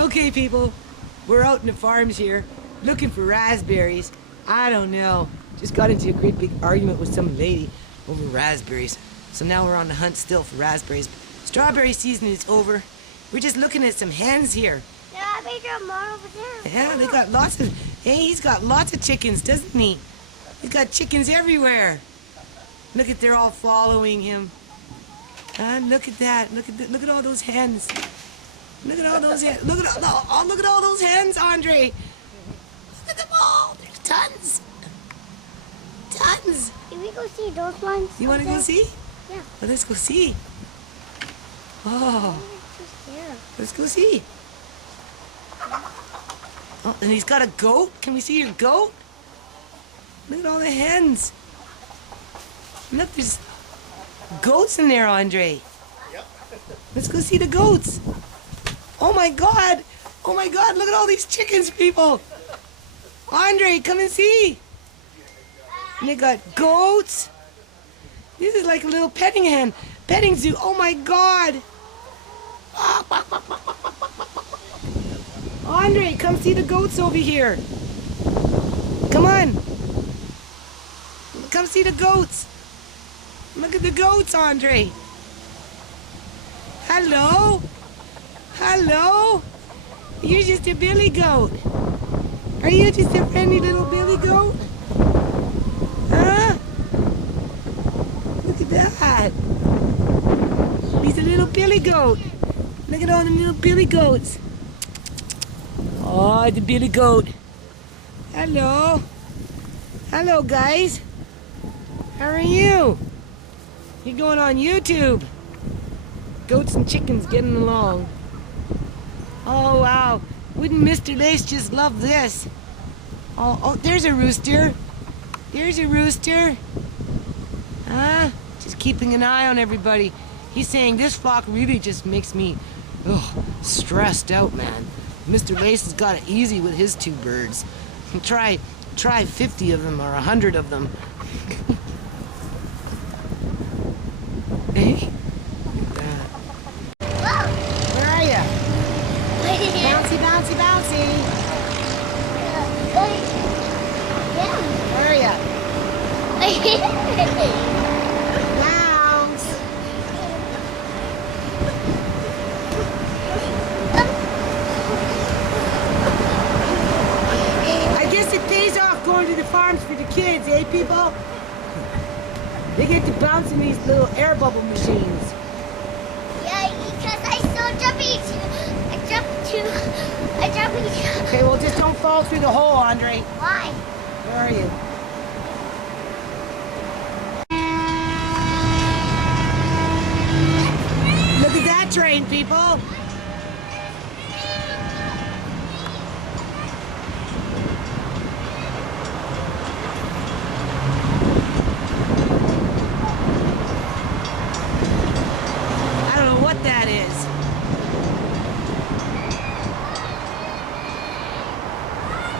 Okay, people, we're out in the farms here, looking for raspberries. I don't know. Just got into a great big argument with some lady over raspberries. So now we're on the hunt still for raspberries. Strawberry season is over. We're just looking at some hens here. Yeah, I made them more over there. Yeah, they got lots of... Hey, he's got lots of chickens, doesn't he? He's got chickens everywhere. Look at, they're all following him. Look at that. Look at all those hens. Look at all those hens. Look at all those hens, Andre. Look at them all. There's tons. Tons. Can we go see those ones? You want to go see? Yeah. Well, let's go see. Oh. Let's go see. Oh, and he's got a goat. Can we see your goat? Look at all the hens. Look, there's goats in there, Andre. Yep. Let's go see the goats. Oh my God. Oh my God, look at all these chickens, people. Andre, come and see. And they got goats. This is like a little petting zoo. Oh my God. Andre, come see the goats over here. Come on. Come see the goats. Look at the goats, Andre. Hello? Hello? You're just a billy goat. Are you just a friendly little billy goat? Huh? Look at that. He's a little billy goat. Look at all the little billy goats. Oh, the billy goat. Hello. Hello, guys. How are you? You're going on YouTube. Goats and chickens getting along. Oh, wow. Wouldn't Mr. Lace just love this? Oh, there's a rooster. There's a rooster. Huh? Just keeping an eye on everybody. He's saying this flock really just makes me stressed out, man. Mr. Lace has got it easy with his two birds. Try 50 of them or 100 of them. Hey? Look at that. Where are you? Bouncy, bouncy, bouncy. Where are you? Bounce. I guess it pays off going to the farms for the kids, eh, people? They get to bounce in these little air bubble machines. Yeah, because I saw jumping. I jumped. Okay, well, just don't fall through the hole, Andre. Why? Where are you? Look at that train, people.